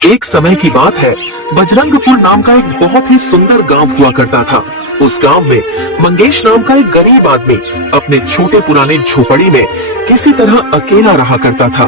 एक समय की बात है, बजरंगपुर नाम का एक बहुत ही सुंदर गांव हुआ करता था। उस गांव में मंगेश नाम का एक गरीब आदमी अपने छोटे पुराने झोपड़ी में किसी तरह अकेला रहा करता था।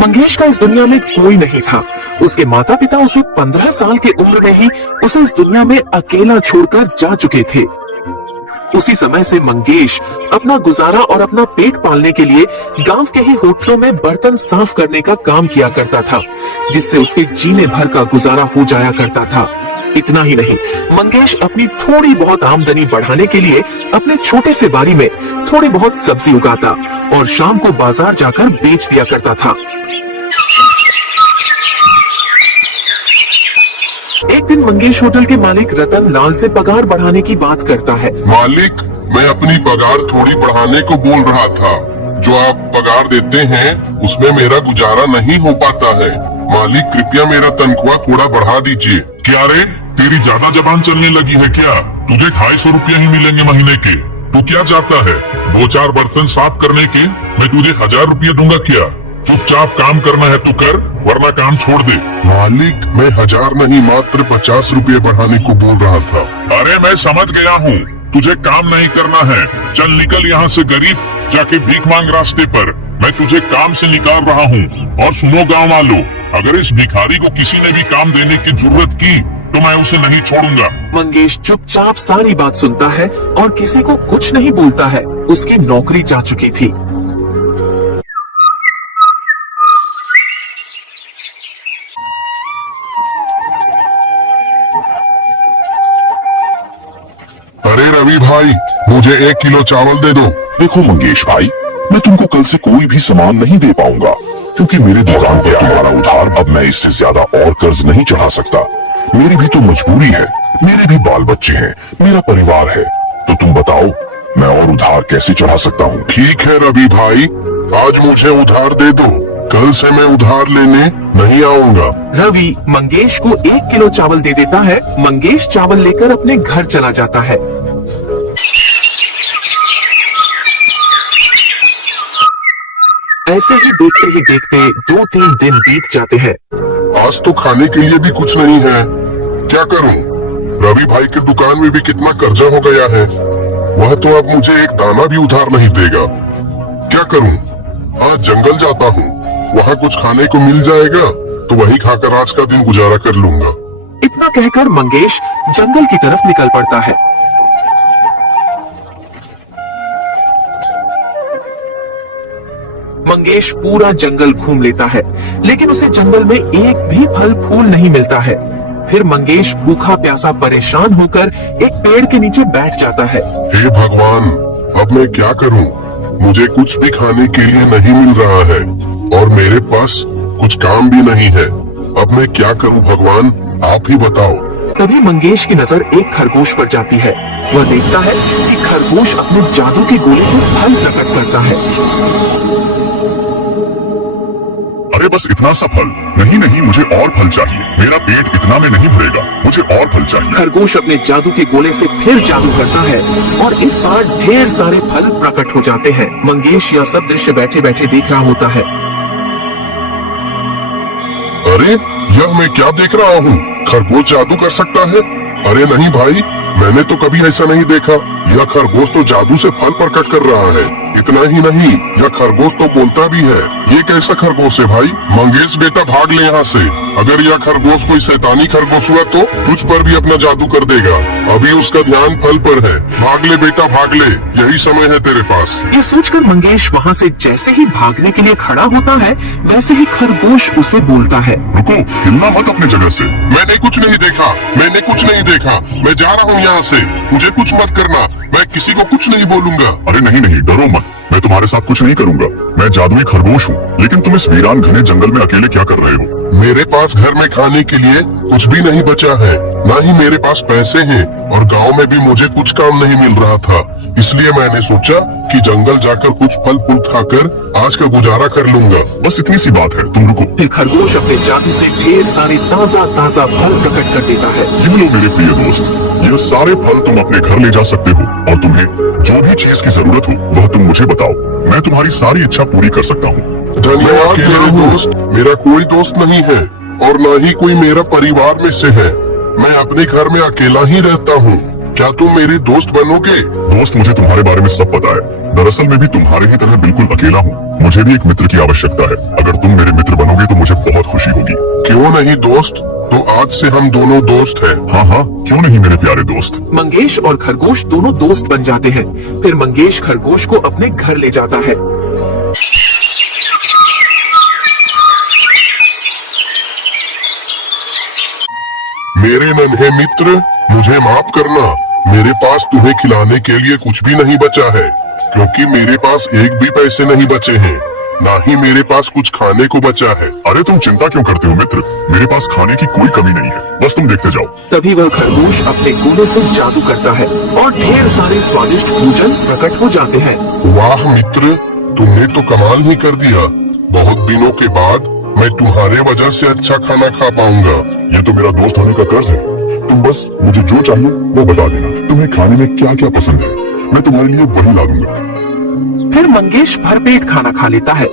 मंगेश का इस दुनिया में कोई नहीं था। उसके माता पिता उसे 15 साल की उम्र में ही उसे इस दुनिया में अकेला छोड़कर जा चुके थे। उसी समय से मंगेश अपना गुजारा और अपना पेट पालने के लिए गांव के ही होटलों में बर्तन साफ करने का काम किया करता था, जिससे उसके जीने भर का गुजारा हो जाया करता था। इतना ही नहीं, मंगेश अपनी थोड़ी बहुत आमदनी बढ़ाने के लिए अपने छोटे से बारी में थोड़ी बहुत सब्जी उगाता और शाम को बाजार जाकर बेच दिया करता था। एक दिन मंगेश होटल के मालिक रतन लाल से पगार बढ़ाने की बात करता है। मालिक, मैं अपनी पगार थोड़ी बढ़ाने को बोल रहा था। जो आप पगार देते हैं उसमें मेरा गुजारा नहीं हो पाता है। मालिक, कृपया मेरा तनख्वाह थोड़ा बढ़ा दीजिए। क्या रे, तेरी ज्यादा जबान चलने लगी है क्या? तुझे 250 रुपया ही मिलेंगे महीने के। तू क्या चाहता है? 2-4 बर्तन साफ करने के मैं तुझे 1000 रुपया दूंगा क्या? चुपचाप काम करना है तो कर, वरना काम छोड़ दे। मालिक, मैं 1000 नहीं मात्र 50 रुपये बढ़ाने को बोल रहा था। अरे मैं समझ गया हूँ, तुझे काम नहीं करना है। चल निकल यहाँ से गरीब, जाके भीख मांग रास्ते पर। मैं तुझे काम से निकाल रहा हूँ। और सुनो गाँव वालों, अगर इस भिखारी को किसी ने भी काम देने की जरूरत की तो मैं उसे नहीं छोड़ूंगा। मंगेश चुपचाप सारी बात सुनता है और किसी को कुछ नहीं बोलता है। उसकी नौकरी जा चुकी थी। अरे रवि भाई, मुझे 1 किलो चावल दे दो। देखो मंगेश भाई, मैं तुमको कल से कोई भी सामान नहीं दे पाऊंगा, क्योंकि मेरे दुकान पर तुम्हारा उधार अब मैं इससे ज्यादा और कर्ज नहीं चढ़ा सकता। मेरी भी तो मजबूरी है, मेरे भी बाल बच्चे हैं, मेरा परिवार है। तो तुम बताओ, मैं और उधार कैसे चढ़ा सकता हूँ? ठीक है रवि भाई, आज मुझे उधार दे दो। कल से मैं उधार लेने नहीं आऊंगा। रवि मंगेश को 1 किलो चावल दे देता है। मंगेश चावल लेकर अपने घर चला जाता है। ऐसे ही देखते 2-3 दिन बीत जाते हैं। आज तो खाने के लिए भी कुछ नहीं है। क्या करूं? रवि भाई की दुकान में भी कितना कर्जा हो गया है। वह तो अब मुझे एक दाना भी उधार नहीं देगा। क्या करूं? आज जंगल जाता हूं, वहाँ कुछ खाने को मिल जाएगा तो वही खाकर आज का दिन गुजारा कर लूंगा। इतना कहकर मंगेश जंगल की तरफ निकल पड़ता है। मंगेश पूरा जंगल घूम लेता है, लेकिन उसे जंगल में एक भी फल फूल नहीं मिलता है। फिर मंगेश भूखा प्यासा परेशान होकर एक पेड़ के नीचे बैठ जाता है। हे भगवान, अब मैं क्या करूं? मुझे कुछ भी खाने के लिए नहीं मिल रहा है और मेरे पास कुछ काम भी नहीं है। अब मैं क्या करूं भगवान, आप ही बताओ। तभी मंगेश की नजर एक खरगोश पर जाती है। वह देखता है कि खरगोश अपने जादू के गोले से फल प्रकट करता है। अरे बस इतना सा फल? नहीं नहीं, मुझे और फल चाहिए। मेरा पेट इतना में नहीं भरेगा, मुझे और फल चाहिए। खरगोश अपने जादू के गोले से फिर जादू करता है और इस बार ढेर सारे फल प्रकट हो जाते हैं। मंगेश यह सब दृश्य बैठे बैठे देख रहा होता है। अरे, यह मैं क्या देख रहा हूँ? खरगोश जादू कर सकता है? अरे नहीं भाई, मैंने तो कभी ऐसा नहीं देखा। यह खरगोश तो जादू से फल प्रकट कर रहा है। इतना ही नहीं, यह खरगोश तो बोलता भी है। ये कैसा खरगोश है भाई? मंगेश बेटा, भाग ले यहाँ से। अगर यह खरगोश कोई शैतानी खरगोश हुआ तो तुझ पर भी अपना जादू कर देगा। अभी उसका ध्यान फल पर है। भाग ले बेटा, भाग ले, यही समय है तेरे पास। ये सोचकर मंगेश वहाँ से जैसे ही भागने के लिए खड़ा होता है, वैसे ही खरगोश उसे बोलता है। रुको, हिलना मत अपनी जगह से। मैंने कुछ नहीं देखा, मैंने कुछ नहीं देखा। मैं जा रहा हूँ यहाँ से, मुझे कुछ मत करना। मैं किसी को कुछ नहीं बोलूंगा। अरे नहीं नहीं, डरो मत, मैं तुम्हारे साथ कुछ नहीं करूंगा। मैं जादुई खरगोश हूँ। लेकिन तुम इस वीरान घने जंगल में अकेले क्या कर रहे हो? मेरे पास घर में खाने के लिए कुछ भी नहीं बचा है, ना ही मेरे पास पैसे हैं और गांव में भी मुझे कुछ काम नहीं मिल रहा था। इसलिए मैंने सोचा कि जंगल जाकर कुछ फल फूल खाकर आज का गुजारा कर लूंगा। बस इतनी सी बात है, तुम रुको। फिर खरगोश अपने जादू से ढेर सारे ताजा ताजा फल प्रकट कर देता है। ये लो मेरे प्रिय दोस्त, ये सारे फल तुम अपने घर ले जा सकते हो और तुम्हें जो भी चीज की जरूरत हो वह तुम मुझे बताओ। मैं तुम्हारी सारी इच्छा पूरी कर सकता हूँ। धन्यवाद मेरे दोस्त, मेरा कोई दोस्त नहीं है और न ही कोई मेरा परिवार में से है। मैं अपने घर में अकेला ही रहता हूँ। क्या तुम मेरे दोस्त बनोगे? दोस्त, मुझे तुम्हारे बारे में सब पता है। दरअसल मैं भी तुम्हारे ही तरह बिल्कुल अकेला हूँ। मुझे भी एक मित्र की आवश्यकता है। अगर तुम मेरे मित्र बनोगे तो मुझे बहुत खुशी होगी। क्यों नहीं दोस्त, तो आज से हम दोनों दोस्त हैं। हाँ हाँ, क्यों नहीं मेरे प्यारे दोस्त। मंगेश और खरगोश दोनों दोस्त बन जाते हैं। फिर मंगेश खरगोश को अपने घर ले जाता है। मेरे नन्हे मित्र, मुझे माफ करना। मेरे पास तुम्हें खिलाने के लिए कुछ भी नहीं बचा है, क्योंकि मेरे पास एक भी पैसे नहीं बचे हैं, ना ही मेरे पास कुछ खाने को बचा है। अरे तुम चिंता क्यों करते हो मित्र, मेरे पास खाने की कोई कमी नहीं है, बस तुम देखते जाओ। तभी वह खरगोश अपने गोले से जादू करता है और ढेर सारे स्वादिष्ट भोजन प्रकट हो जाते हैं। वाह मित्र, तुमने तो कमाल ही कर दिया। बहुत दिनों के बाद मैं तुम्हारे वजह से अच्छा खाना खा पाऊंगा। ये तो मेरा दोस्त होने का कर्ज है। तुम बस मुझे जो चाहिए वो बता देना। तुम्हें खाने में क्या क्या पसंद है, मैं तुम्हारे लिए वही ला दूंगा। फिर मंगेश भरपेट खाना खा लेता है।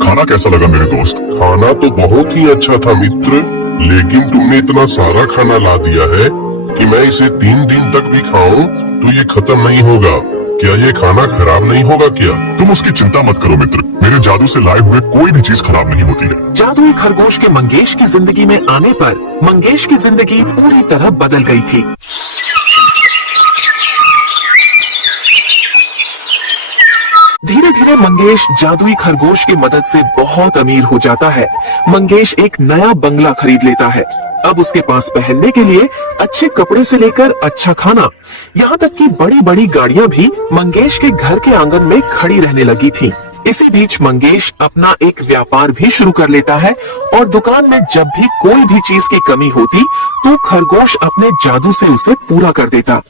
खाना कैसा लगा मेरे दोस्त? खाना तो बहुत ही अच्छा था मित्र, लेकिन तुमने इतना सारा खाना ला दिया है कि मैं इसे 3 दिन तक भी खाऊं तो ये खत्म नहीं होगा। क्या ये खाना खराब नहीं होगा क्या? तुम उसकी चिंता मत करो मित्र, मेरे जादू से लाए हुए कोई भी चीज खराब नहीं होती है। जादुई खरगोश के मंगेश की जिंदगी में आने पर मंगेश की जिंदगी पूरी तरह बदल गई थी। धीरे धीरे मंगेश जादुई खरगोश की मदद से बहुत अमीर हो जाता है। मंगेश एक नया बंगला खरीद लेता है। अब उसके पास पहनने के लिए अच्छे कपड़े से लेकर अच्छा खाना, यहाँ तक कि बड़ी बड़ी गाड़ियाँ भी मंगेश के घर के आंगन में खड़ी रहने लगी थी। इसी बीच मंगेश अपना एक व्यापार भी शुरू कर लेता है और दुकान में जब भी कोई भी चीज की कमी होती तो खरगोश अपने जादू से उसे पूरा कर देता।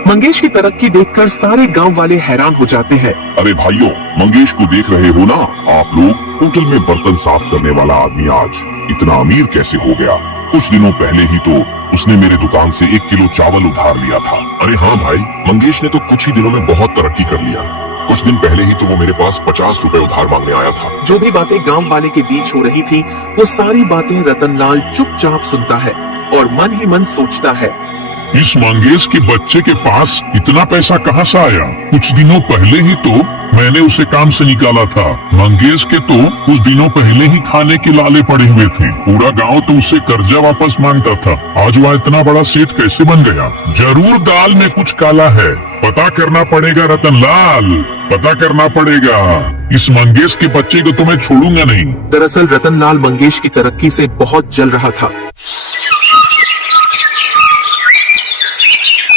मंगेश की तरक्की देखकर सारे गांव वाले हैरान हो जाते हैं। अरे भाइयों, मंगेश को देख रहे हो ना आप लोग? होटल में बर्तन साफ करने वाला आदमी आज इतना अमीर कैसे हो गया? कुछ दिनों पहले ही तो उसने मेरे दुकान से 1 किलो चावल उधार लिया था। अरे हाँ भाई, मंगेश ने तो कुछ ही दिनों में बहुत तरक्की कर लिया। कुछ दिन पहले ही तो वो मेरे पास 50 रुपए उधार मांगने आया था। जो भी बातें गांव वाले के बीच हो रही थी वो सारी बातें रतनलाल चुपचाप सुनता है और मन ही मन सोचता है, इस मंगेश के बच्चे के पास इतना पैसा कहाँ से आया? कुछ दिनों पहले ही तो मैंने उसे काम से निकाला था। मंगेश के तो कुछ दिनों पहले ही खाने के लाले पड़े हुए थे। पूरा गांव तो उसे कर्जा वापस मांगता था। आज वह इतना बड़ा सेठ कैसे बन गया? जरूर दाल में कुछ काला है। पता करना पड़ेगा रतनलाल, पता करना पड़ेगा। इस मंगेश के बच्चे को तो मैं छोड़ूंगा नहीं। दरअसल रतनलाल मंगेश की तरक्की से बहुत जल रहा था।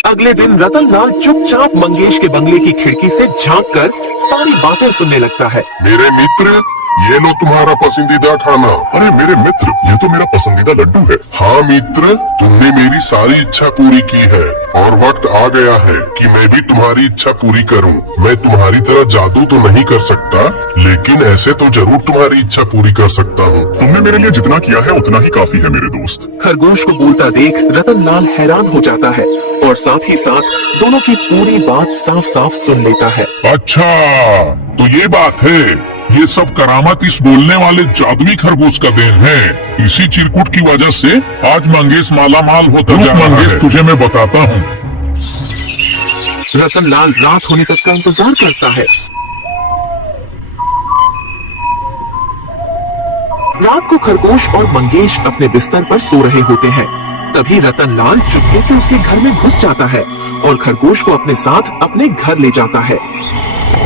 अगले दिन रतनलाल चुपचाप मंगेश के बंगले की खिड़की से झांककर सारी बातें सुनने लगता है। मेरे मित्र, ये लो तुम्हारा पसंदीदा खाना। अरे मेरे मित्र, ये तो मेरा पसंदीदा लड्डू है। हाँ मित्र, तुमने मेरी सारी इच्छा पूरी की है और वक्त आ गया है कि मैं भी तुम्हारी इच्छा पूरी करूं। मैं तुम्हारी तरह जादू तो नहीं कर सकता, लेकिन ऐसे तो जरूर तुम्हारी इच्छा पूरी कर सकता हूँ। तुमने मेरे लिए जितना किया है उतना ही काफी है मेरे दोस्त। खरगोश को बोलता देख रतनलाल हैरान हो जाता है और साथ ही साथ दोनों की पूरी बात साफ साफ सुन लेता है। अच्छा, तो ये बात है। ये सब करामत इस बोलने वाले जादुई खरगोश का देन है। इसी चिरकुट की वजह से आज मंगेश माला माल होता जा रहा है। तुझे मैं बताता हूँ। रतनलाल रात होने तक का इंतजार करता है। रात को खरगोश और मंगेश अपने बिस्तर पर सो रहे होते हैं। तभी रतनलाल चुपके से उसके घर में घुस जाता है और खरगोश को अपने साथ अपने घर ले जाता है।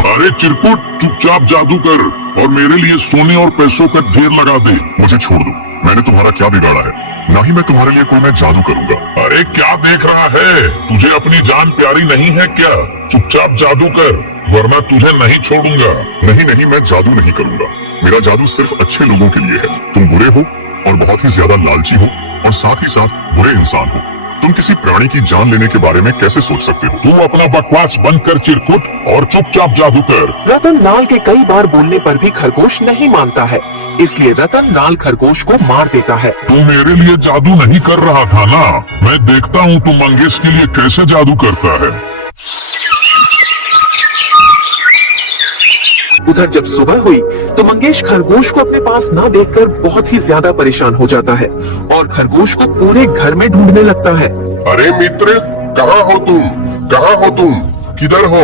अरे चिरकुट, चुपचाप जादू कर और मेरे लिए सोने और पैसों का ढेर लगा दे। मुझे छोड़ दो, मैंने तुम्हारा क्या बिगाड़ा है? ना ही मैं तुम्हारे लिए कोई मैं जादू करूंगा। अरे क्या देख रहा है? तुझे अपनी जान प्यारी नहीं है क्या? चुपचाप जादू कर, वरना तुझे नहीं छोड़ूंगा। नहीं नहीं, मैं जादू नहीं करूंगा। मेरा जादू सिर्फ अच्छे लोगों के लिए है। तुम बुरे हो और बहुत ही ज्यादा लालची हो और साथ ही साथ बुरे इंसान हो। तुम किसी प्राणी की जान लेने के बारे में कैसे सोच सकते हो? तू अपना बकवास बंद कर चिरकुट और चुपचाप जादू कर। रतन लाल के कई बार बोलने पर भी खरगोश नहीं मानता है, इसलिए रतन लाल खरगोश को मार देता है। तू मेरे लिए जादू नहीं कर रहा था ना? मैं देखता हूँ तू मंगेश के लिए कैसे जादू करता है। उधर जब सुबह हुई तो मंगेश खरगोश को अपने पास ना देखकर बहुत ही ज्यादा परेशान हो जाता है और खरगोश को पूरे घर में ढूंढने लगता है। अरे मित्र, कहाँ हो तुम? कहाँ हो तुम? किधर हो?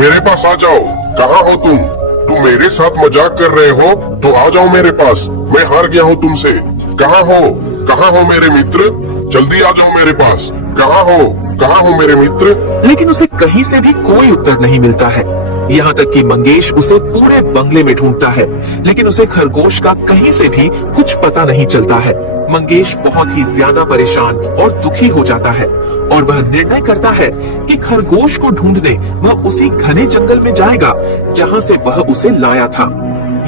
मेरे पास आ जाओ। कहाँ हो तुम? तुम मेरे साथ मजाक कर रहे हो तो आ जाओ मेरे पास। मैं हार गया हूँ तुमसे। कहाँ हो? कहाँ हो मेरे मित्र? जल्दी आ जाओ मेरे पास। कहाँ हो? कहाँ हो मेरे मित्र? लेकिन उसे कहीं से भी कोई उत्तर नहीं मिलता है। यहाँ तक कि मंगेश उसे पूरे बंगले में ढूंढता है, लेकिन उसे खरगोश का कहीं से भी कुछ पता नहीं चलता है। मंगेश बहुत ही ज्यादा परेशान और दुखी हो जाता है और वह निर्णय करता है कि खरगोश को ढूंढने वह उसी घने जंगल में जाएगा जहाँ से वह उसे लाया था।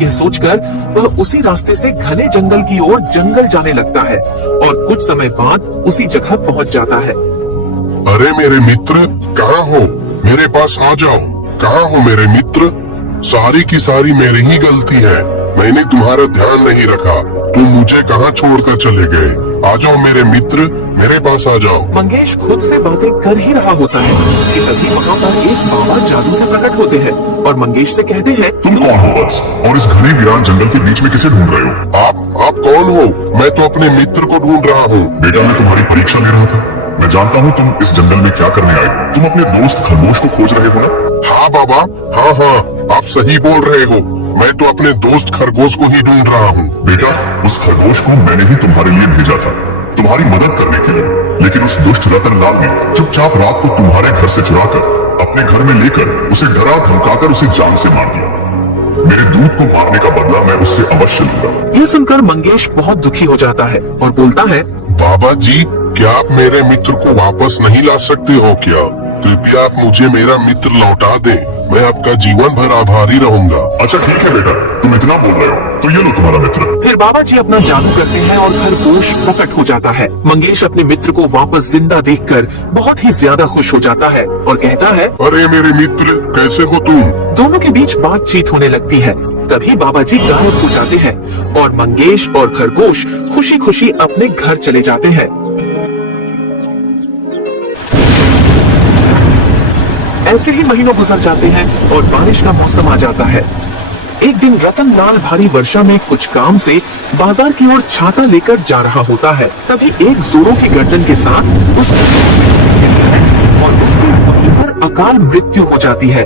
यह सोचकर वह उसी रास्ते से घने जंगल की ओर जंगल जाने लगता है और कुछ समय बाद उसी जगह पहुँच जाता है। अरे मेरे मित्र, कहाँ हो? मेरे पास आ जाओ। कहाँ हो मेरे मित्र? सारी की सारी मेरी ही गलती है। मैंने तुम्हारा ध्यान नहीं रखा। तुम मुझे कहाँ छोड़कर चले गए? आ जाओ मेरे मित्र, मेरे पास आ जाओ। मंगेश खुद से बातें कर ही रहा होता है कि तभी वहाँ पर एक बाबा जादू से प्रकट होते हैं और मंगेश से कहते हैं, तुम कौन हो वत्स? और इस घने वीरान जंगल के बीच में किसे ढूंढ रहे हो? आप कौन हो? मैं तो अपने मित्र को ढूंढ रहा हूँ। बेटा, मैं तुम्हारी परीक्षा ले रहा था। मैं जानता हूँ तुम इस जंगल में क्या करने आए हो। तुम अपने दोस्त खरगोश को खोज रहे हो ना? हाँ बाबा, हाँ, आप सही बोल रहे हो। मैं तो अपने दोस्त खरगोश को ही ढूंढ रहा हूँ। बेटा, उस खरगोश को मैंने ही तुम्हारे लिए भेजा था, तुम्हारी मदद करने के लिए। लेकिन उस दुष्ट रतन लाल ने चुपचाप रात को तुम्हारे घर से चुराकर अपने घर में लेकर उसे डरा धमकाकर उसे जान से मार दिया। मेरे दूध को मारने का बदला मैं उससे अवश्य लूंगा। यह सुनकर मंगेश बहुत दुखी हो जाता है और बोलता है, बाबा जी, क्या आप मेरे मित्र को वापस नहीं ला सकते हो क्या? कृपया आप मुझे मेरा मित्र लौटा दें। मैं आपका जीवन भर आभारी रहूंगा। अच्छा ठीक है बेटा, तुम इतना बोल रहे हो तो ये लो तुम्हारा मित्र। फिर बाबा जी अपना जादू करते हैं और खरगोश प्रकट हो जाता है। मंगेश अपने मित्र को वापस जिंदा देखकर बहुत ही ज्यादा खुश हो जाता है और कहता है, अरे मेरे मित्र, कैसे हो तुम? दोनों के बीच बातचीत होने लगती है। तभी बाबा जी गायब हो जाते हैं और मंगेश और खरगोश खुशी खुशी अपने घर चले जाते हैं। ऐसे ही महीनों गुजर जाते हैं और बारिश का मौसम आ जाता है। एक दिन रतन लाल भारी वर्षा में कुछ काम से बाजार की ओर छाता लेकर जा रहा होता है। तभी एक जोरों की गर्जन के साथ और उसकी वहीं पर अकाल मृत्यु हो जाती है।